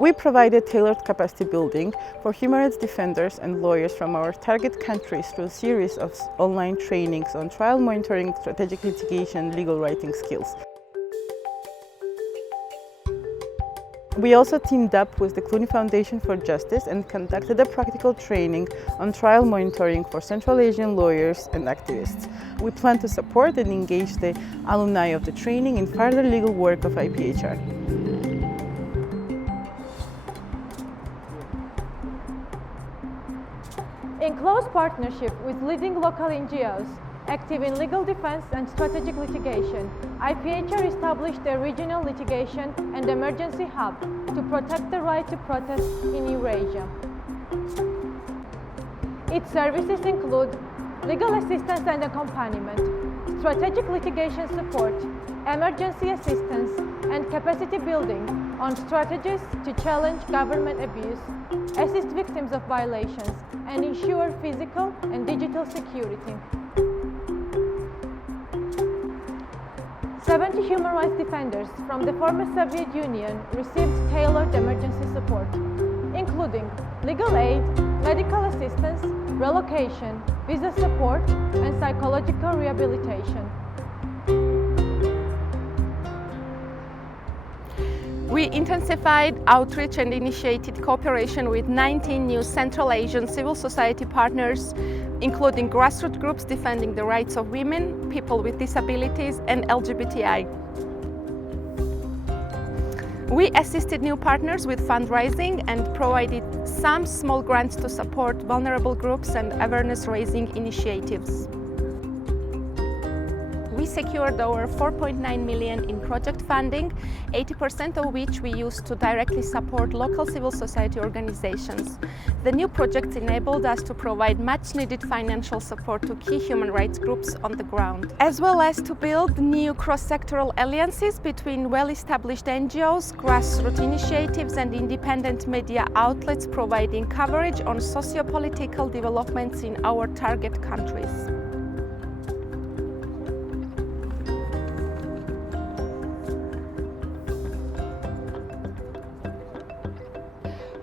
We provided tailored capacity building for human rights defenders and lawyers from our target countries through a series of online trainings on trial monitoring, strategic litigation, and legal writing skills. We also teamed up with the Clooney Foundation for Justice and conducted a practical training on trial monitoring for Central Asian lawyers and activists. We plan to support and engage the alumni of the training in further legal work of IPHR. In close partnership with leading local NGOs active in legal defense and strategic litigation, IPHR established a regional litigation and emergency hub to protect the right to protest in Eurasia. Its services include legal assistance and accompaniment, strategic litigation support, emergency assistance, and capacity building on strategies to challenge government abuse, assist victims of violations, and ensure physical and digital security. 70 human rights defenders from the former Soviet Union received tailored emergency support, including legal aid, medical assistance, relocation, visa support, and psychological rehabilitation. We intensified outreach and initiated cooperation with 19 new Central Asian civil society partners, including grassroots groups defending the rights of women, people with disabilities, and LGBTI. We assisted new partners with fundraising and provided some small grants to support vulnerable groups and awareness-raising initiatives. We secured over 4.9 million in project funding, 80% of which we used to directly support local civil society organizations. The new projects enabled us to provide much-needed financial support to key human rights groups on the ground, as well as to build new cross-sectoral alliances between well-established NGOs, grassroots initiatives, and independent media outlets providing coverage on socio-political developments in our target countries.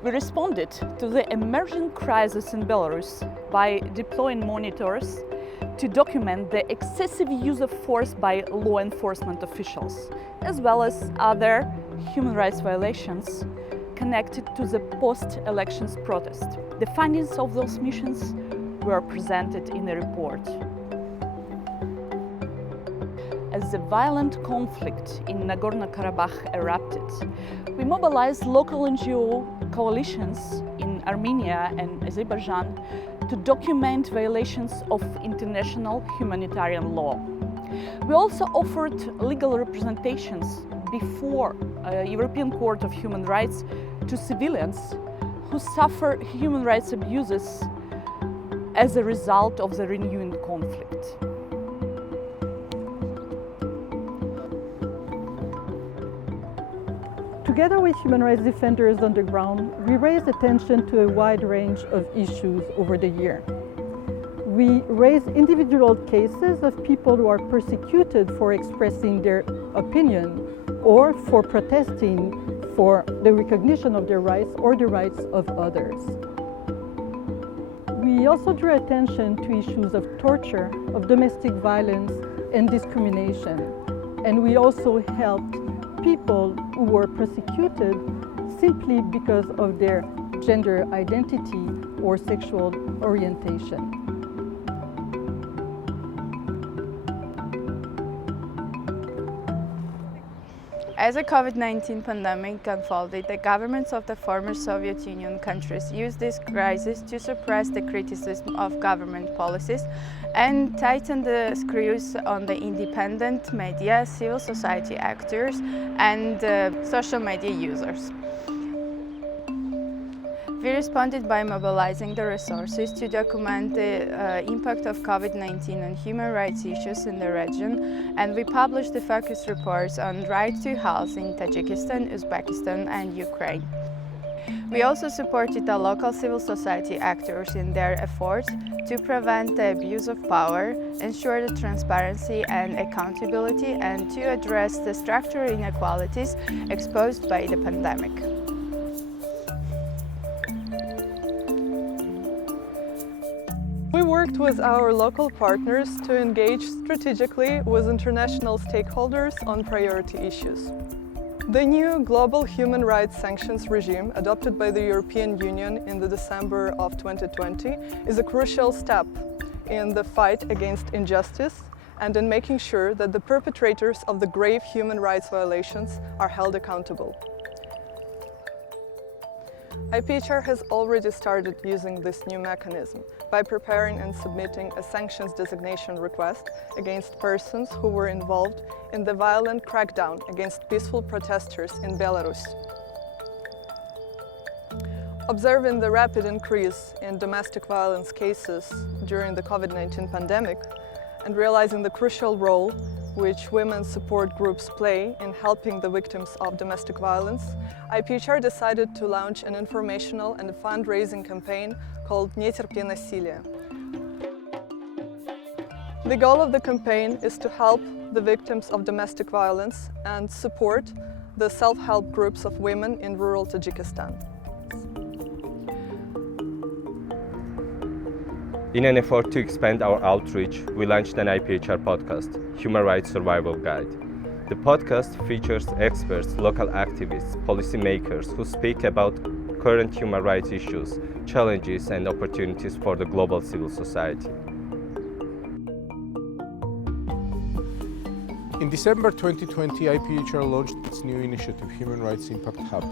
We responded to the emerging crisis in Belarus by deploying monitors to document the excessive use of force by law enforcement officials, as well as other human rights violations connected to the post-elections protest. The findings of those missions were presented in a report. As the violent conflict in Nagorno-Karabakh erupted, we mobilized local NGO coalitions in Armenia and Azerbaijan to document violations of international humanitarian law. We also offered legal representations before a European Court of Human Rights to civilians who suffer human rights abuses as a result of the renewing conflict. Together with human rights defenders on the ground, we raised attention to a wide range of issues over the year. We raised individual cases of people who are persecuted for expressing their opinion or for protesting for the recognition of their rights or the rights of others. We also drew attention to issues of torture, of domestic violence and discrimination. And we also helped people who were persecuted simply because of their gender identity or sexual orientation. As the COVID-19 pandemic unfolded, the governments of the former Soviet Union countries used this crisis to suppress the criticism of government policies and tighten the screws on the independent media, civil society actors, and social media users. We responded by mobilizing the resources to document the impact of COVID-19 on human rights issues in the region, and we published the focus reports on right to health in Tajikistan, Uzbekistan, and Ukraine. We also supported the local civil society actors in their efforts to prevent the abuse of power, ensure the transparency and accountability, and to address the structural inequalities exposed by the pandemic. worked with our local partners to engage strategically with international stakeholders on priority issues. The new global human rights sanctions regime adopted by the European Union in the December of 2020 is a crucial step in the fight against injustice and in making sure that the perpetrators of the grave human rights violations are held accountable. IPHR has already started using this new mechanism by preparing and submitting a sanctions designation request against persons who were involved in the violent crackdown against peaceful protesters in Belarus. Observing the rapid increase in domestic violence cases during the COVID-19 pandemic and realizing the crucial role which women's support groups play in helping the victims of domestic violence, IPHR decided to launch an informational and fundraising campaign called "Не терпи насилие". The goal of the campaign is to help the victims of domestic violence and support the self-help groups of women in rural Tajikistan. In an effort to expand our outreach, we launched an IPHR podcast, Human Rights Survival Guide. The podcast features experts, local activists, policymakers who speak about current human rights issues, challenges and opportunities for the global civil society. In December 2020, IPHR launched its new initiative, Human Rights Impact Hub.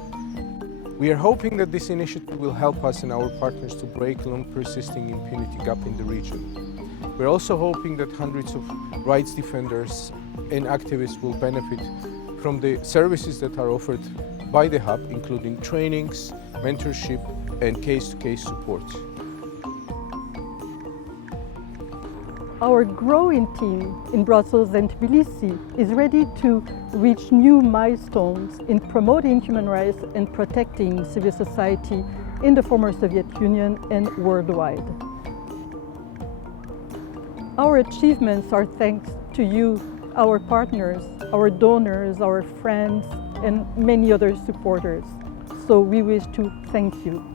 We are hoping that this initiative will help us and our partners to break long-persisting impunity gap in the region. We're also hoping that hundreds of rights defenders and activists will benefit from the services that are offered by the hub, including trainings, mentorship, and case-to-case support. Our growing team in Brussels and Tbilisi is ready to reach new milestones in promoting human rights and protecting civil society in the former Soviet Union and worldwide. Our achievements are thanks to you, our partners, our donors, our friends, and many other supporters. So we wish to thank you.